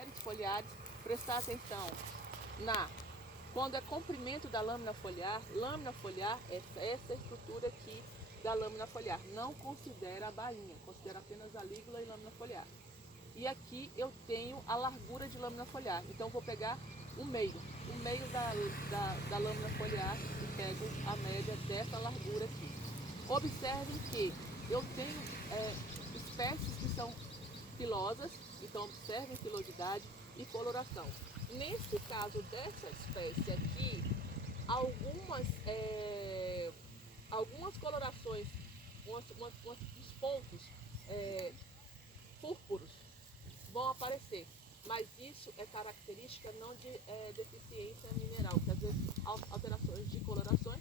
caracteres foliares, prestar atenção quando é comprimento da lâmina foliar é essa estrutura aqui da lâmina foliar. Não considera a bainha, considera apenas a lígula e lâmina foliar. E aqui eu tenho a largura de lâmina foliar. Então eu vou pegar o meio da lâmina foliar e pego a média dessa largura aqui. Observem que eu tenho espécies que são pilosas, então observem pilosidade e coloração. Nesse caso dessa espécie aqui, algumas colorações, uns pontos púrpuros vão aparecer, mas isso é característica não de deficiência mineral, que às vezes alterações de colorações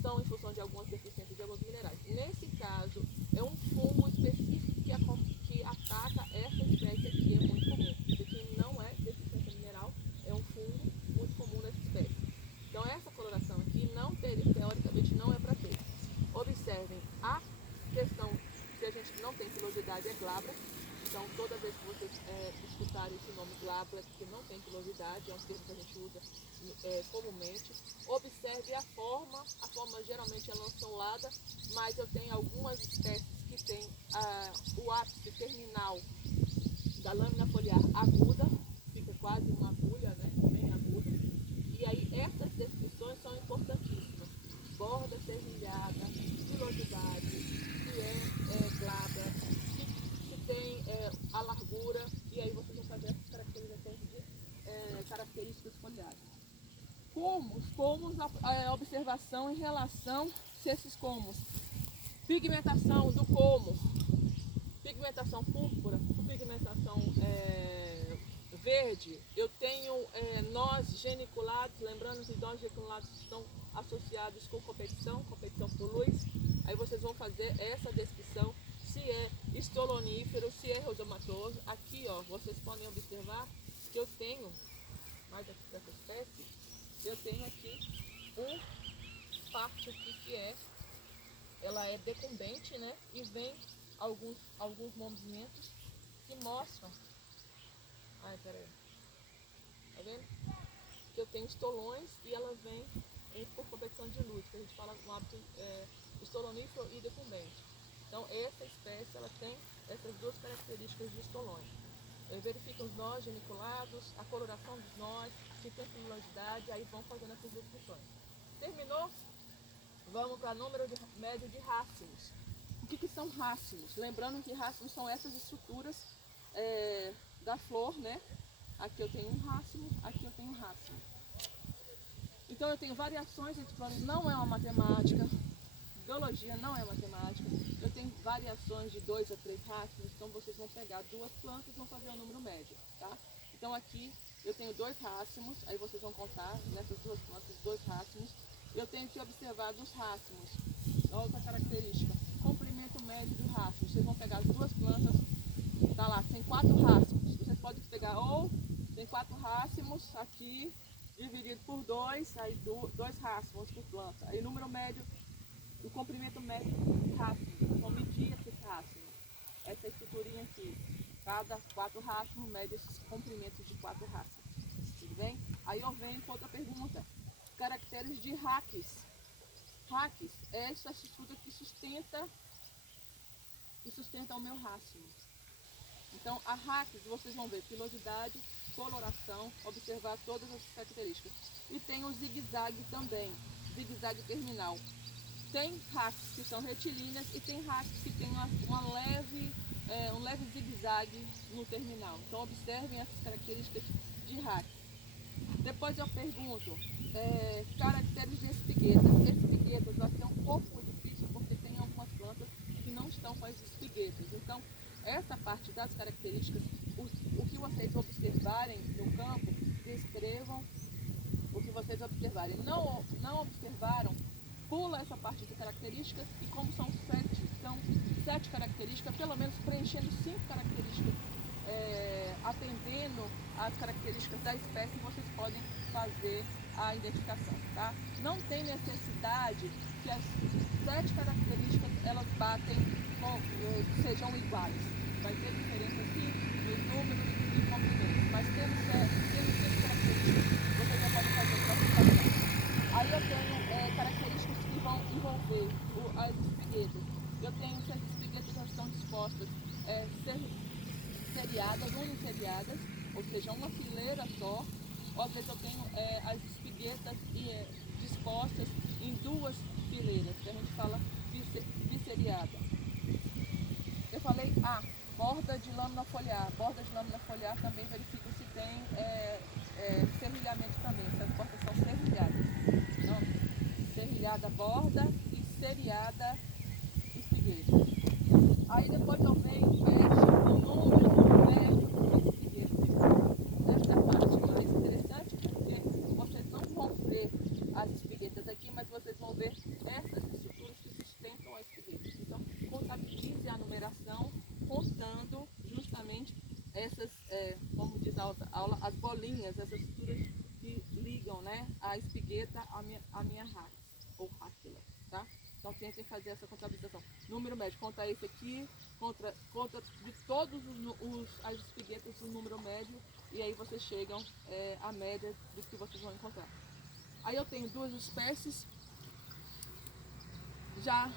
são em função de algumas deficiências de alguns minerais. Nesse caso, é um fungo específico que ataca essa espécie aqui, é muito comum. Isso aqui não é deficiência mineral, é um fungo muito comum nessa espécie. Então essa coloração aqui teoricamente não é para ter. Observem a questão que a gente não tem pilosidade é glabra. Então toda vez que vocês escutarem esse nome glabra, que não tem pilosidade, é um termo que a gente usa comumente. Observe a forma geralmente é lanceolada, mas eu tenho algumas espécies que tem o ápice terminal da lâmina foliar aguda, fica quase uma agulha, né, bem aguda. E aí essas descrições são importantíssimas. Borda serrilhada, pilosidade, se é glabra, se tem a largura, e aí vocês vão fazer essas características foliares. Comos, a observação em relação se esses comos, pigmentação do como, pigmentação púrpura, pigmentação verde, eu tenho nós geniculados, lembrando que nós geniculados estão associados com competição por luz, aí vocês vão fazer essa descrição, se é estolonífero, se é rhizomatoso. Aqui ó, vocês podem observar que eu tenho, mais aqui dessa espécie, eu tenho aqui parte aqui que ela é decumbente, né? E vem alguns movimentos que mostram. Ai, peraí. Tá vendo? Que eu tenho estolões e ela vem por competição de luz, que a gente fala no hábito estolonífero e decumbente. Então essa espécie ela tem essas duas características de estolões. Verificam os nós geniculados, a coloração dos nós, se tem pilosidade, aí vão fazendo essas descrições. Terminou? Vamos para número médio de racimos. O que são racimos? Lembrando que racimos são essas estruturas da flor, né? Aqui eu tenho um racimo, aqui eu tenho um racimo. Então eu tenho variações entre flores, não é uma matemática. Biologia não é matemática. Eu tenho variações de 2 a 3 racimos, então vocês vão pegar duas plantas e vão fazer o número médio, tá? Então aqui eu tenho 2 racimos, aí vocês vão contar nessas duas plantas 2 racimos. Eu tenho que observar dos racimos, outra característica, comprimento médio do racimo. Vocês vão pegar as duas plantas, tá lá, tem 4 racimos. Vocês podem pegar tem 4 racimos aqui, dividido por 2, aí 2 racimos por planta. Aí número médio, o comprimento médio do racimo. Vão medir esses racimos. Essa estruturinha aqui. Cada 4 racimos mede esses comprimentos de 4 racimos. Tudo bem? Aí eu venho com outra pergunta. Caracteres de raquis. Raquis é essa estrutura que sustenta o meu racimo. Então a raquis vocês vão ver pilosidade, coloração, observar todas as características. E tem o zigue-zague também, zigue-zague terminal. Tem raquis que são retilíneas e tem raquis que tem um leve zigue-zague no terminal. Então observem essas características de raquis. Depois eu pergunto, caracteres de espiguetas. Espiguetas vai ser um pouco difícil porque tem algumas plantas que não estão com as espiguetas. Então, essa parte das características, o que vocês observarem no campo, descrevam o que vocês observarem. Não observaram, pula essa parte de características e como são 7 características, pelo menos preenchendo 5 características, atendendo às características da espécie, vocês podem fazer a identificação, tá? Não tem necessidade que as 7 características elas sejam iguais. Vai ter diferença sim nos números e comprimentos, seriadas, ou seja, uma fileira só, ou às vezes eu tenho as espiguetas dispostas em duas fileiras, que a gente fala bisseriada. Eu falei borda de lâmina foliar. Borda de lâmina foliar também verifico se tem serrilhamento também, se as portas são serrilhadas. Então, serrilhada borda e seriada espigueira. Aí depois eu venho e fecho o número médio de espiguetas. Essa é a parte mais interessante, porque vocês não vão ver as espiguetas aqui, mas vocês vão ver essas estruturas que sustentam a espigueta. Então, contabilize a numeração contando justamente essas, como diz a aula, as bolinhas, essas estruturas que ligam, né, a espigueta à minha raiz, ou rácula, tá? Então tentem fazer essa contabilização. Número médio, conta esse aqui, conta de todos as espiguetas o número médio, e aí vocês chegam à média do que vocês vão encontrar. Aí eu tenho duas espécies, já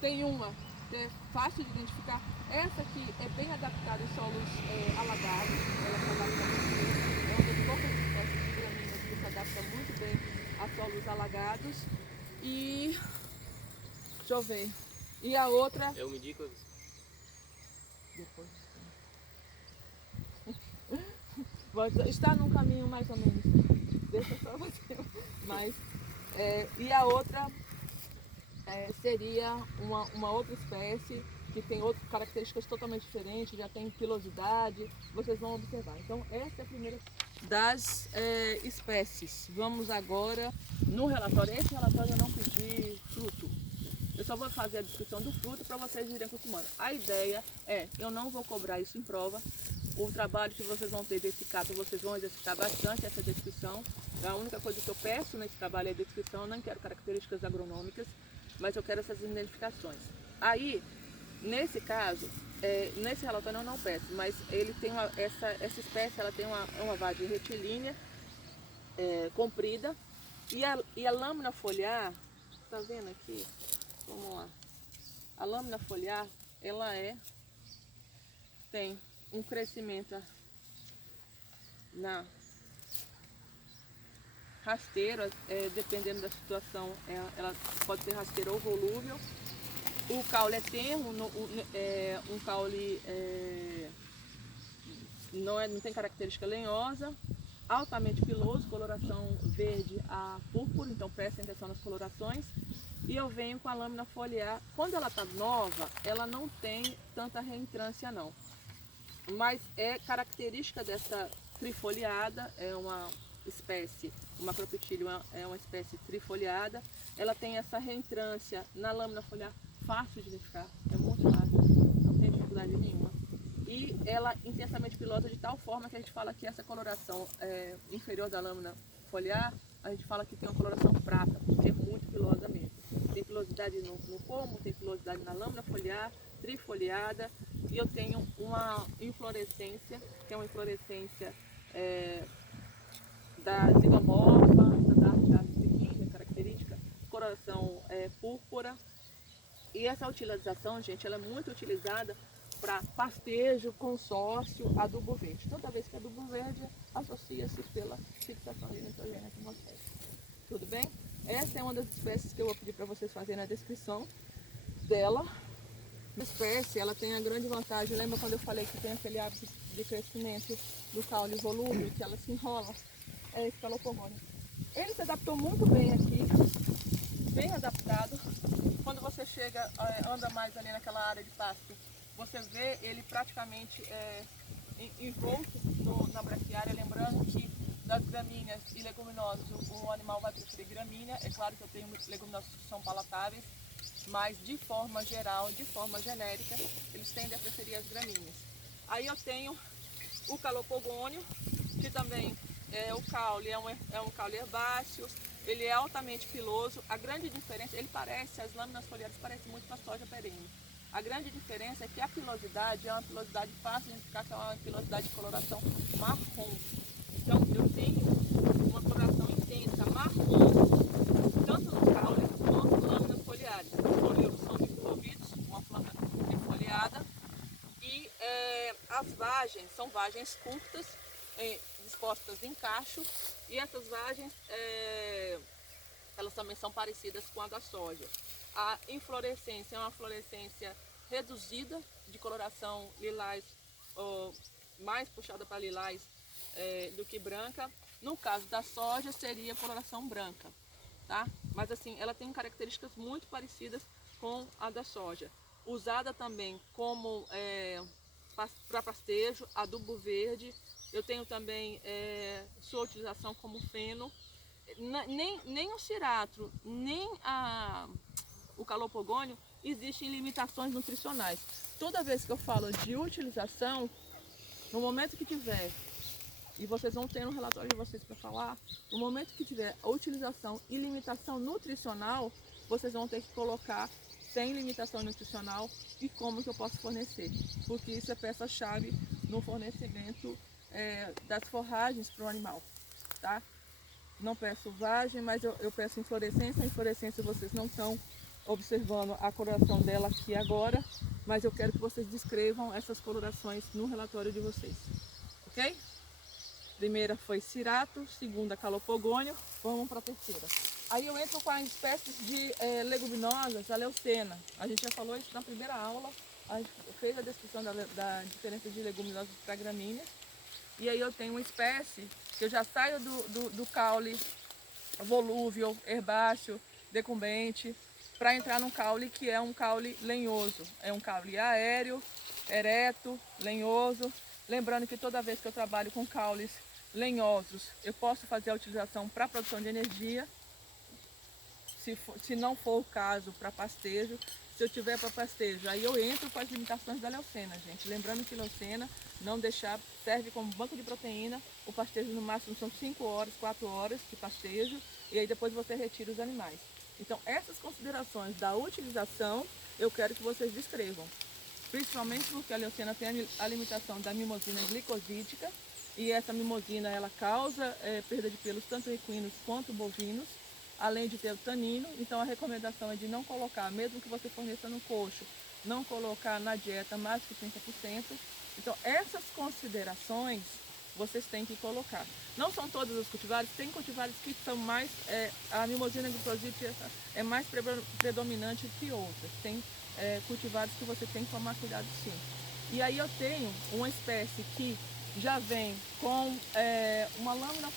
tem uma que é fácil de identificar. Essa aqui é bem adaptada em solos alagados, ela se adapta muito bem, é uma das poucas espécies de gramíneas que se adapta muito bem a solos alagados. E deixa eu ver. E a outra. Eu me digo. Depois. Está num caminho mais ou menos. Deixa só você. Mas. E a outra seria uma outra espécie que tem outras características totalmente diferentes, já tem pilosidade. Vocês vão observar. Então, essa é a primeira das espécies. Vamos agora no relatório. Esse relatório eu não pedi fruto. Eu só vou fazer a descrição do fruto para vocês irem acostumando. A ideia eu não vou cobrar isso em prova. O trabalho que vocês vão ter desse caso, vocês vão exercitar bastante essa descrição. A única coisa que eu peço nesse trabalho é a descrição. Eu não quero características agronômicas, mas eu quero essas identificações. Aí, nesse caso, nesse relatório eu não peço, mas ele tem essa espécie, ela tem uma vagem retilínea, comprida, e a lâmina foliar, tá vendo aqui? Vamos lá. A lâmina foliar, ela tem um crescimento na rasteira, dependendo da situação, ela pode ser rasteira ou volúvel. O caule é tenro, um caule não tem característica lenhosa, altamente piloso, coloração verde a púrpura, então prestem atenção nas colorações. E eu venho com a lâmina foliar. Quando ela está nova, ela não tem tanta reentrância não. Mas é característica dessa trifoliada, é uma espécie, o macropetílio é uma espécie trifoliada. Ela tem essa reentrância na lâmina foliar fácil de identificar, é muito fácil, não tem dificuldade nenhuma. E ela intensamente pilosa de tal forma que a gente fala que essa coloração inferior da lâmina foliar, a gente fala que tem uma coloração prata, porque é muito pilosa mesmo. Tem pilosidade no pomo, tem pilosidade na lâmina foliar, trifoliada, e eu tenho uma inflorescência, que é uma inflorescência da zigomorfa, da arte característica, coloração púrpura. E essa utilização, gente, ela é muito utilizada para pastejo, consórcio, adubo verde. Toda vez que adubo verde, associa-se pela fixação de nitrogênio atmosférico. Tudo bem? Essa é uma das espécies que eu vou pedir para vocês fazerem a descrição dela. A espécie, ela tem a grande vantagem, lembra quando eu falei que tem aquele hábito de crescimento do caule volúvel, que ela se enrola? É esse calopogônio. Ele se adaptou muito bem aqui, bem adaptado. Quando você chega, anda mais ali naquela área de pasto, você vê ele praticamente envolto na braquiária, lembrando que das gramíneas e leguminosas o animal vai preferir gramínea. É claro que eu tenho muitos leguminosas que são palatáveis, mas de forma geral, de forma genérica, eles tendem a preferir as gramíneas. Aí eu tenho o calopogônio, que também o caule é um caule herbáceo, ele é altamente piloso. A grande diferença, as lâminas foliares parecem muito com a soja perene. A grande diferença é que a pilosidade é uma pilosidade fácil de identificar, que é uma pilosidade de coloração marrom. Então eu tenho uma coloração intensa marrom, tanto no caule quanto nas lâminas foliares. Os folíolos são desenvolvidos, uma planta defoliada, e as vagens vagens são vagens curtas, dispostas em cacho, e essas vagens elas também são parecidas com a da soja. A inflorescência é uma florescência reduzida, de coloração lilás, mais puxada para lilás do que branca. No caso da soja seria coloração branca, tá? Mas assim, ela tem características muito parecidas com a da soja. Usada também como para pastejo, adubo verde. Eu tenho também sua utilização como feno. Nem o ciratro, nem o calopogônio existem limitações nutricionais. Toda vez que eu falo de utilização, no momento que tiver, e vocês vão ter no relatório de vocês para falar, no momento que tiver a utilização e limitação nutricional, vocês vão ter que colocar sem limitação nutricional e como que eu posso fornecer, porque isso é peça-chave no fornecimento das forragens para o animal, tá? Não peço vagem, mas eu peço inflorescência. A inflorescência vocês não estão observando a coloração dela aqui agora, mas eu quero que vocês descrevam essas colorações no relatório de vocês, ok? Primeira foi cirato, segunda calopogônio, vamos para a terceira. Aí eu entro com as espécies de leguminosas, a leucena. A gente já falou isso na primeira aula, a gente fez a descrição da diferença de leguminosas para gramíneas. E aí eu tenho uma espécie que eu já saio do caule volúvel, herbáceo, decumbente, para entrar num caule que é um caule lenhoso. É um caule aéreo, ereto, lenhoso. Lembrando que toda vez que eu trabalho com caules lenhosos, eu posso fazer a utilização para produção de energia. Se não for o caso, para pastejo. Se eu tiver para pastejo, aí eu entro com as limitações da leucena, gente. Lembrando que leucena, não deixar, serve como banco de proteína. O pastejo no máximo são 5 horas, 4 horas de pastejo. E aí depois você retira os animais. Então essas considerações da utilização, eu quero que vocês descrevam. Principalmente porque a leucena tem a limitação da mimosina glicosídica. E essa mimosina, ela causa perda de pelos tanto equinos quanto bovinos, além de ter o tanino. Então a recomendação é de não colocar, mesmo que você forneça no coxo, não colocar na dieta mais que 30%. Então essas considerações vocês têm que colocar. Não são todos os cultivares, tem cultivares que são mais, a mimosina glicosídica é mais predominante que outras. Tem cultivares que você tem que tomar cuidado sim. E aí eu tenho uma espécie que já vem com uma lâmina